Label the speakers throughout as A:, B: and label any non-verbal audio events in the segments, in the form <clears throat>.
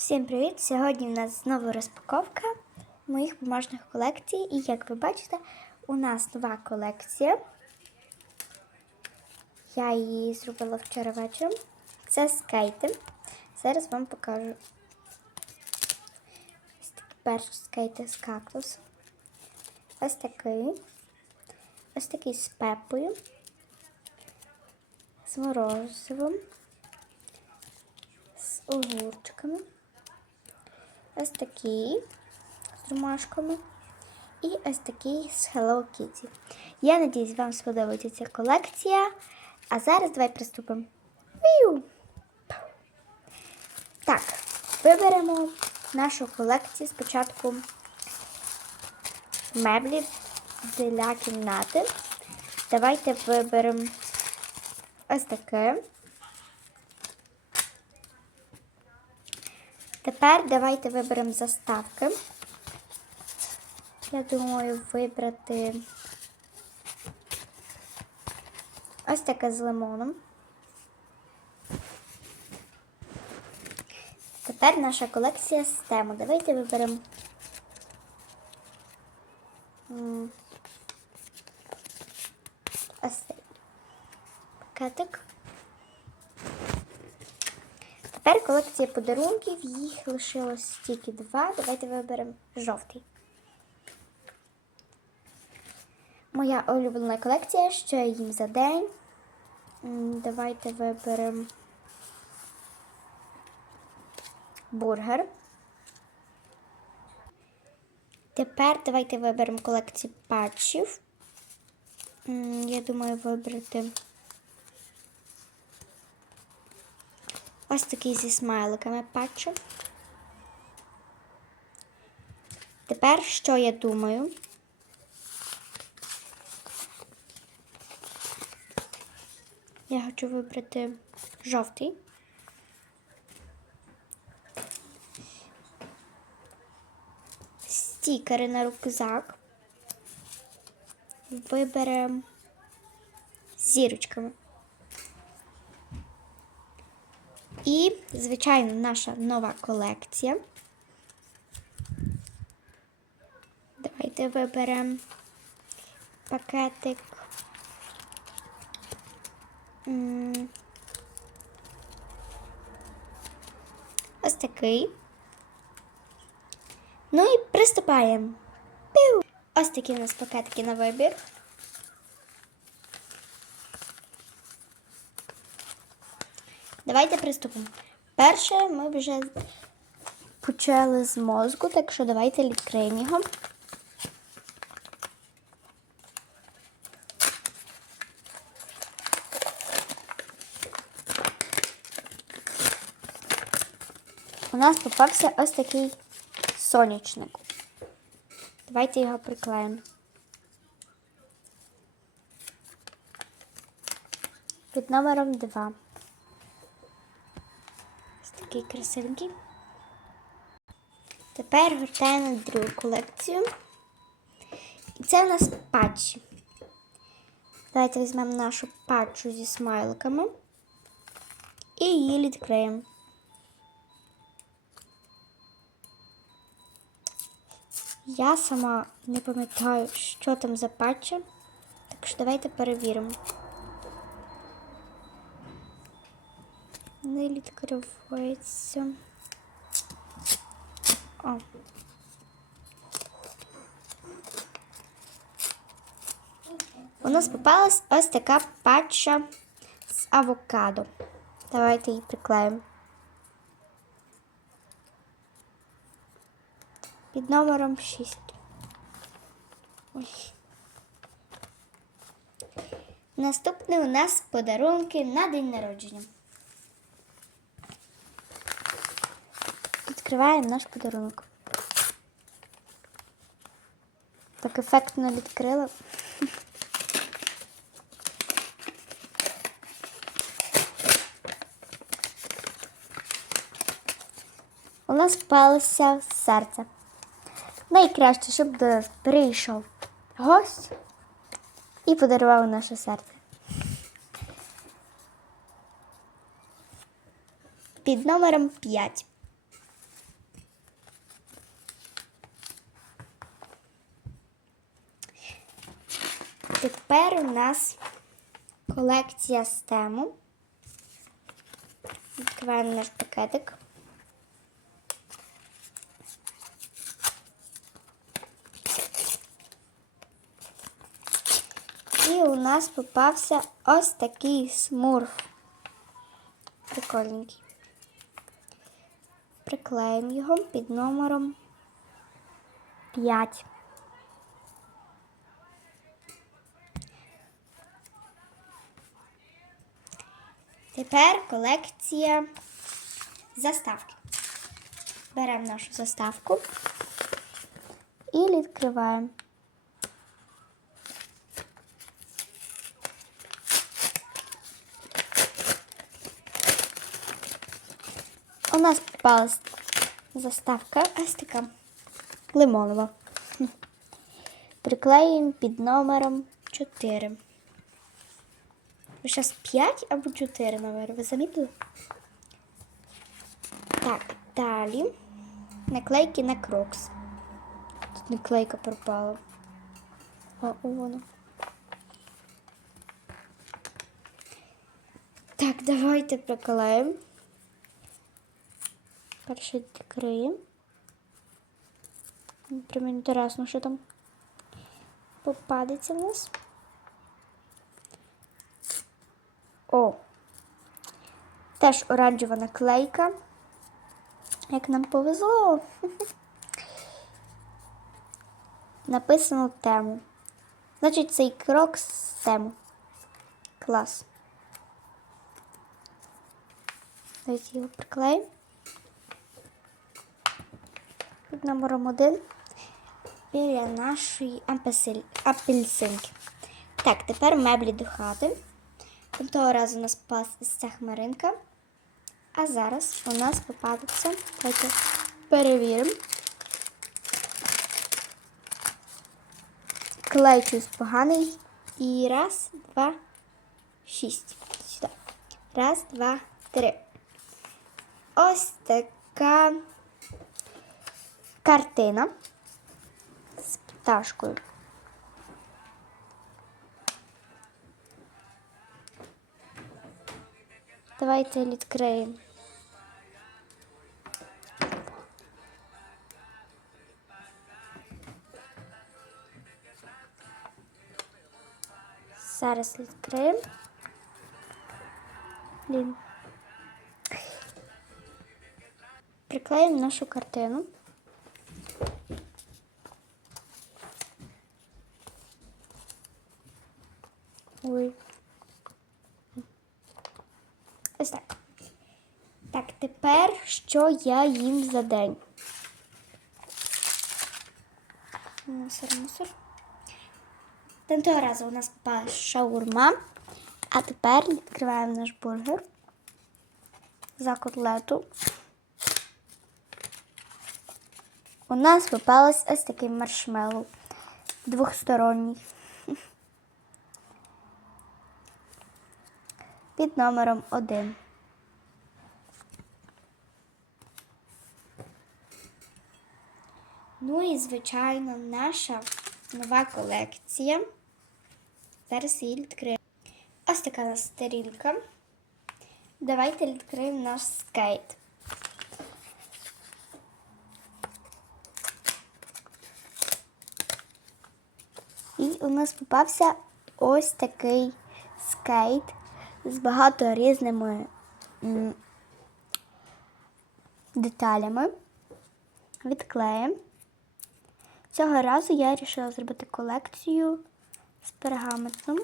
A: Всім привіт! Сьогодні в нас знову розпаковка моїх бумажних колекцій. І як ви бачите, у нас нова колекція. Я її зробила вчора вечором. Це скейти. Зараз вам покажу. Ось такі перші скейти з кактус. Ось такий. Ось такий з пепою. З морозивом. З огурчиками. Ось такий з ромашками. І ось такий з Hello Kitty. Я надіюсь, вам сподобається ця колекція. А зараз давай приступимо. Так, виберемо нашу колекцію спочатку меблі для кімнати. Давайте виберемо ось таке. Тепер давайте виберемо заставки. Я думаю, вибрати ось таке з лимоном. Тепер наша колекція з тему. Давайте виберемо ось цей пакетик. Тепер колекція подарунків, їх лишилось тільки два. Давайте виберемо жовтий. Моя улюблена колекція, що я їм за день. Давайте виберемо бургер. Тепер давайте виберемо колекцію патчів. Я думаю, вибрати. Ось такий зі смайликами патчі. Тепер що я думаю? Я хочу вибрати жовтий. Стікери на рюкзак. Виберемо зірочками. І, звичайно, наша нова колекція. Давайте виберемо пакетик. Ось такий. Ну і приступаємо. Ось такі у нас пакетики на вибір. Давайте приступимо. Перше, ми вже почали з мозку, так що давайте відкриємо його. У нас попався ось такий сонячник. Давайте його приклеїмо. Під номером 2. Такий красивенький. Тепер гортаємо другу колекцію. І це у нас патчі. Давайте візьмемо нашу патчу зі смайликами і її відкриємо. Я сама не пам'ятаю, що там за патчі, так що давайте перевіримо. Не відкривається. О. У нас попалась ось така патча з авокадо. Давайте її приклеїмо. Під номером 6. Ой. Наступне у нас подарунки на день народження. Відкриваємо наш подарунок. Так ефектно відкрила. У нас впалося серце. Найкраще, щоб до нас прийшов гость і подарував наше серце. Під номером 5. Тепер у нас колекція з тему. Відкриваємо наш пакетик. І у нас попався ось такий смурф. Прикольненький. Приклеїмо його під номером 5. Тепер колекція заставки. Беремо нашу заставку і відкриваємо. У нас попалась заставка ось лимонова. Приклеїмо під номером 4. Зараз 5 або 4 номери, ви замітили? Так, далі наклейки на крокс. Тут наклейка пропала. О, воно. Так, давайте приклеїмо. Перше відкриємо. Прямо інтересно, що там попадеться в нас. О! Теж оранжева наклейка. Як нам повезло. <laughs> Написано тему. Значить, цей крок з тему. Клас. Давайте його приклеїмо. Під номером один біля нашої апельсинки. Так, тепер меблі до хати. Того разу у нас попалась ось ця хмаринка. А зараз у нас попадеться. Давайте перевіримо. Клей чусь поганий. І раз, два, шість. Сюди. Раз, два, три. Ось така картина з пташкою. Давайте відкриємо. Зараз відкриємо. Блін. Приклеїмо нашу картину. Ой. Ось так. Так, тепер що я їм за день? Мусор, мусор. Там того разу у нас попала шаурма. А тепер відкриваємо наш бургер за котлету. У нас попалось ось такий маршмеллоу двохсторонній. Під номером 1. Ну і, звичайно, наша нова колекція. Зараз її відкриємо. Ось така у нас сторінка. Давайте відкриємо наш скейт. І у нас попався ось такий скейт з багато різними деталями. Відклеїмо. Цього разу я вирішила зробити колекцію з пергаментом.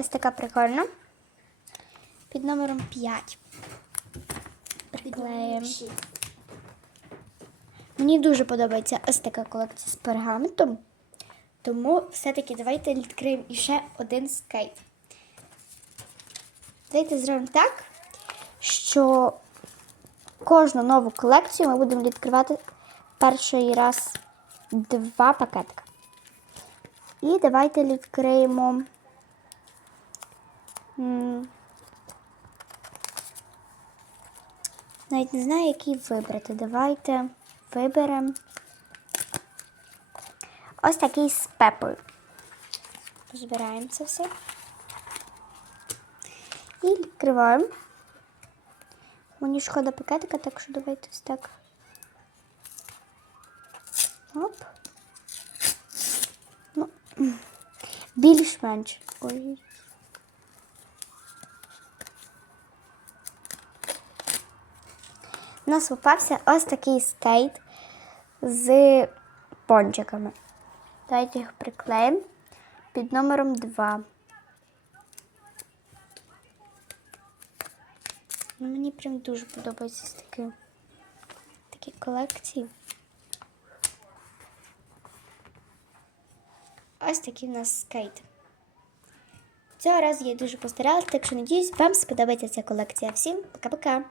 A: Ось така прикольна. Під номером 5. Приклеїмо. Мені дуже подобається ось така колекція з пергаментом. Тому все-таки давайте відкриємо іще один скейт. Давайте зробимо так, що кожну нову колекцію ми будемо відкривати перший раз два пакетика. І давайте відкриємо. Навіть не знаю, який вибрати. Давайте виберемо ось такий з пепою. Збираємо це все. І відкриваємо. Мені шкода пакетика, так що давайте так. Оп. Ну, <clears throat> більш-менш. Ой. У нас попався ось такий скейт з пончиками. Давайте їх приклеїмо під номером 2. Ну, мені прям дуже подобаються такі, такі колекції. Ось такий в нас скейт. Цього разу я дуже постаралася, так що надіюсь, вам сподобається ця колекція. Всім пока-пока!